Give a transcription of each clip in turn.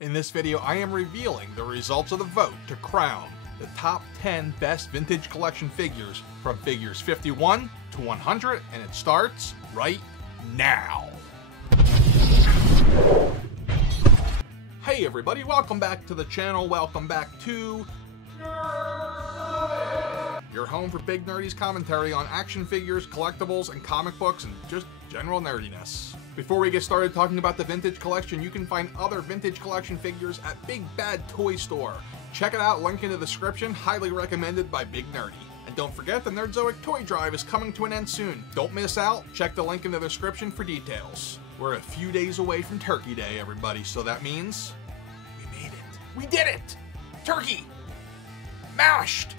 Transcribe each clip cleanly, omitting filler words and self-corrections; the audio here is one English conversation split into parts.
In this video, I am revealing the results of the vote to crown the top 10 best vintage collection figures from figures 51 to 100, and it starts right now. Hey everybody, welcome back to the channel, welcome back to Nerdzoic, your home for big nerdy's commentary on action figures, collectibles, and comic books, and just general nerdiness. Before we get started talking about the vintage collection, you can find other vintage collection figures at Big Bad Toy Store. Check it out, link in the description, highly recommended by Big Nerdy. And don't forget, the Nerdzoic toy drive is coming to an end soon. Don't miss out, check the link in the description for details. We're a few days away from Turkey Day, everybody, so that means we made it. We did it! Turkey! Mashed!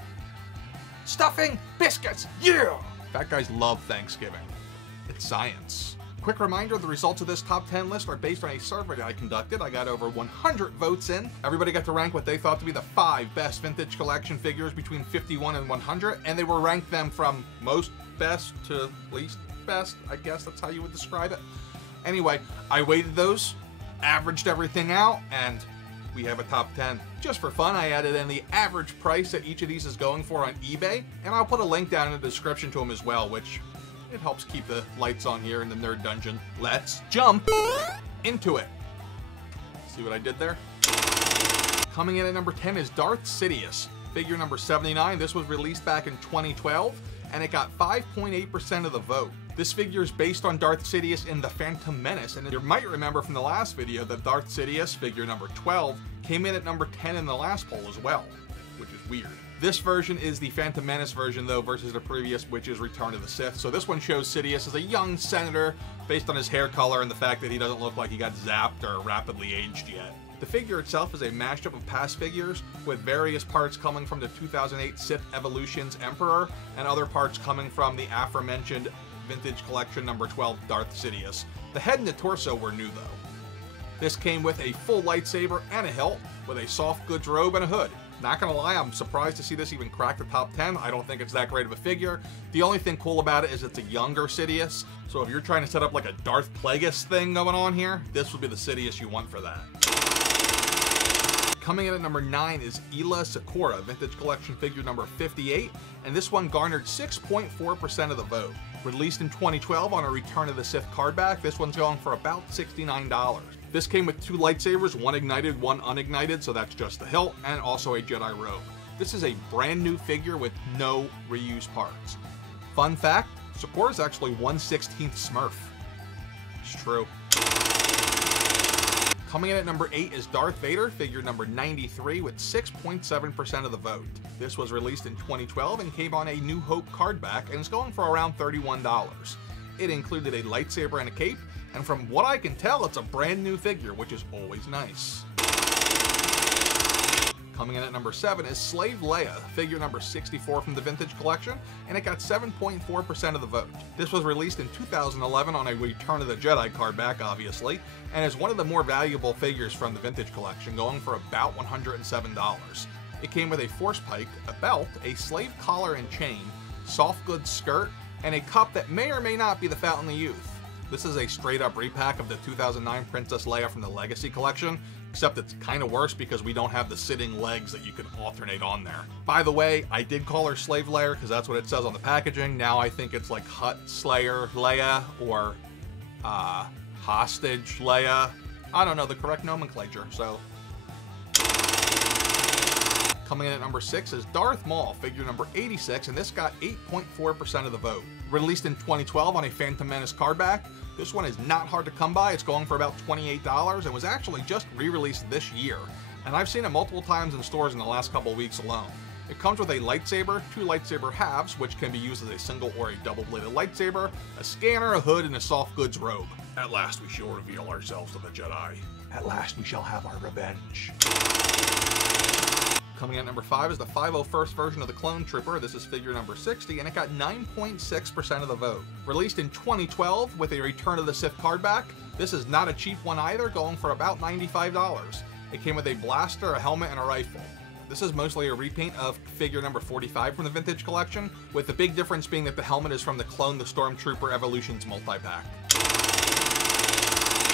Stuffing! Biscuits! Yeah! Fat guys love Thanksgiving. It's science. Quick reminder, the results of this top 10 list are based on a survey that I conducted. I got over 100 votes in. Everybody got to rank what they thought to be the 5 best vintage collection figures between 51 and 100, and they were ranked them from most best to least best. I guess that's how you would describe it. Anyway, I weighted those, averaged everything out, and we have a top 10. Just for fun, I added in the average price that each of these is going for on eBay, and I'll put a link down in the description to them as well, which it helps keep the lights on here in the Nerd Dungeon. Let's jump into it. See what I did there? Coming in at number 10 is Darth SIDIOUS, figure number 79. This was released back in 2012, and it got 5.8% of the vote. This figure is based on Darth Sidious in The Phantom Menace, and you might remember from the last video that Darth Sidious, figure number 12, came in at number 10 in the last poll as well, which is weird. This version is the Phantom Menace version, though, versus the previous, which is Return of the Sith. So this one shows Sidious as a young senator, based on his hair color and the fact that he doesn't look like he got zapped or rapidly aged yet. The figure itself is a mashup of past figures, with various parts coming from the 2008 Sith Evolutions Emperor, and other parts coming from the aforementioned Vintage Collection number 12 Darth Sidious. The head and the torso were new, though. This came with a full lightsaber and a hilt, with a soft goods robe and a hood. Not gonna lie, I'm surprised to see this even crack the top 10. I don't think it's that great of a figure. The only thing cool about it is it's a younger Sidious, so if you're trying to set up like a Darth Plagueis thing going on here, this would be the Sidious you want for that. Coming in at number 9 is 𝐅𝐿A SECURA, Vintage Collection figure number 58, and this one garnered 6.4% of the vote. Released in 2012 on a Return of the Sith card back, this one's going for about $69. This came with 2 lightsabers, one ignited, one unignited, so that's just the hilt, and also a Jedi robe. This is a brand new figure with no reused parts. Fun fact, SECURA is actually 1/16th Smurf. It's true. Coming in at number 8 is Darth Vader, figure number 93, with 6.7% of the vote. This was released in 2012 and came on a New Hope card back, and is going for around $31. It included a lightsaber and a cape, and from what I can tell, it's a brand new figure, which is always nice. Coming in at number 7 is Slave Leia, figure number 64 from the Vintage Collection, and it got 7.4% of the vote. This was released in 2011 on a Return of the Jedi card back, obviously, and is one of the more valuable figures from the Vintage Collection, going for about $107. It came with a force pike, a belt, a slave collar and chain, soft goods skirt, and a cup that may or may not be the Fountain of Youth. This is a straight up repack of the 2009 Princess Leia from the Legacy Collection, except it's kind of worse because we don't have the sitting legs that you can alternate on there. By the way, I did call her Slave Leia because that's what it says on the packaging. Now I think it's like Hut Slayer Leia or Hostage Leia. I don't know the correct nomenclature, so. Coming in at number 6 is Darth Maul, figure number 86, and this got 8.4% of the vote. Released in 2012 on a Phantom Menace card back, this one is not hard to come by. It's going for about $28 and was actually just re-released this year. And I've seen it multiple times in stores in the last couple weeks alone. It comes with a lightsaber, 2 lightsaber halves, which can be used as a single or a double-bladed lightsaber, a scanner, a hood, and a soft goods robe. At last we shall reveal ourselves to the Jedi. At last we shall have our revenge. Coming in at number 5 is the 501st version of the Clone Trooper. This is figure number 60, and it got 9.6% of the vote. Released in 2012 with a Return of the Sith card back, this is not a cheap one either, going for about $95. It came with a blaster, a helmet, and a rifle. This is mostly a repaint of figure number 45 from the Vintage Collection, with the big difference being that the helmet is from the Clone the Stormtrooper Evolutions multi-pack.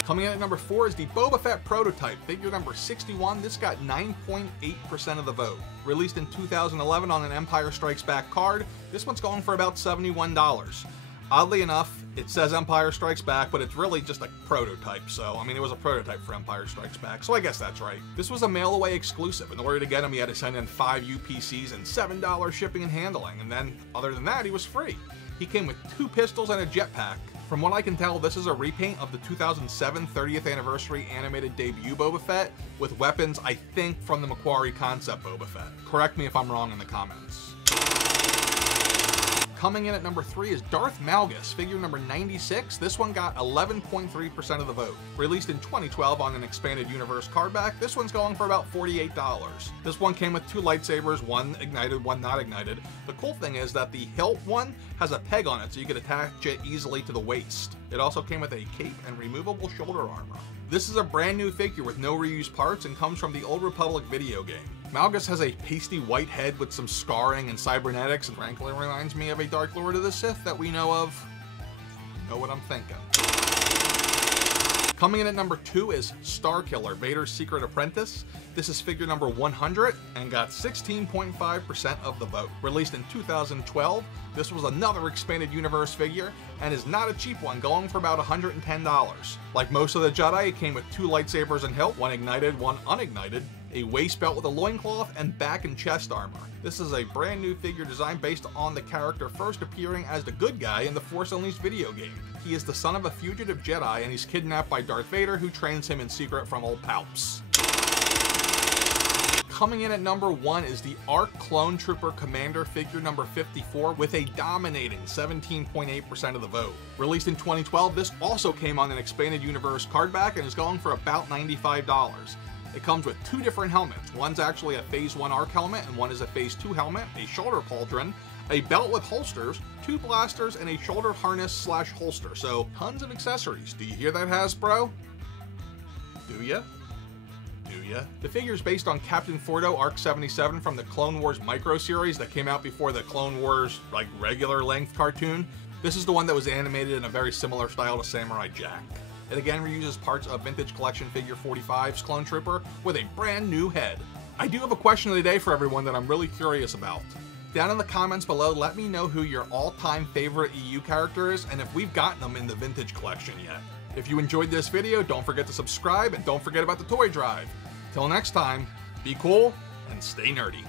Coming in at number 4 is the Boba Fett prototype, figure number 61. This got 9.8% of the vote. Released in 2011 on an Empire Strikes Back card, this one's going for about $71. Oddly enough, it says Empire Strikes Back, but it's really just a prototype, so, I mean, it was a prototype for Empire Strikes Back, so I guess that's right. This was a mail-away exclusive. In order to get him, you had to send in 5 UPCs and $7 shipping and handling, and then, other than that, he was free. He came with 2 pistols and a jetpack. From what I can tell, this is a repaint of the 2007 30th anniversary animated debut Boba Fett, with weapons, I think, from the Macquarie concept Boba Fett. Correct me if I'm wrong in the comments. Coming in at number 3 is Darth Malgus, figure number 96. This one got 11.3% of the vote. Released in 2012 on an expanded universe cardback, this one's going for about $48. This one came with 2 lightsabers, one ignited, one not ignited. The cool thing is that the hilt one has a peg on it, so you can attach it easily to the waist. It also came with a cape and removable shoulder armor. This is a brand new figure with no reused parts and comes from the Old Republic video game. Malgus has a pasty white head with some scarring and cybernetics, and frankly reminds me of a Dark Lord of the Sith that we know of. You know what I'm thinking. Coming in at number 2 is Starkiller, Vader's Secret Apprentice. This is figure number 100 and got 16.5% of the vote. Released in 2012, this was another expanded universe figure and is not a cheap one, going for about $110. Like most of the Jedi, it came with 2 lightsabers and hilt, one ignited, one unignited, a waist belt with a loincloth, and back and chest armor. This is a brand new figure design based on the character first appearing as the good guy in the Force Unleashed video game. He is the son of a fugitive Jedi, and he's kidnapped by Darth Vader, who trains him in secret from old Palps. Coming in at number 1 is the ARC Clone Trooper Commander, figure number 54, with a dominating 17.8% of the vote. Released in 2012, this also came on an expanded universe cardback and is going for about $95. It comes with 2 different helmets. One's actually a Phase 1 ARC helmet, and one is a Phase 2 helmet, a shoulder pauldron, a belt with holsters, 2 blasters, and a shoulder harness / holster. So, tons of accessories. Do you hear that, Hasbro? Do ya? Do ya? The figure is based on Captain Fordo Arc 77 from the Clone Wars micro series that came out before the Clone Wars, like, regular length cartoon. This is the one that was animated in a very similar style to Samurai Jack. It again reuses parts of Vintage Collection Figure 45's Clone Trooper with a brand new head. I do have a question of the day for everyone that I'm really curious about. Down in the comments below, let me know who your all-time favorite EU character is and if we've gotten them in the Vintage Collection yet. If you enjoyed this video, don't forget to subscribe and don't forget about the toy drive. Till next time, be cool and stay nerdy.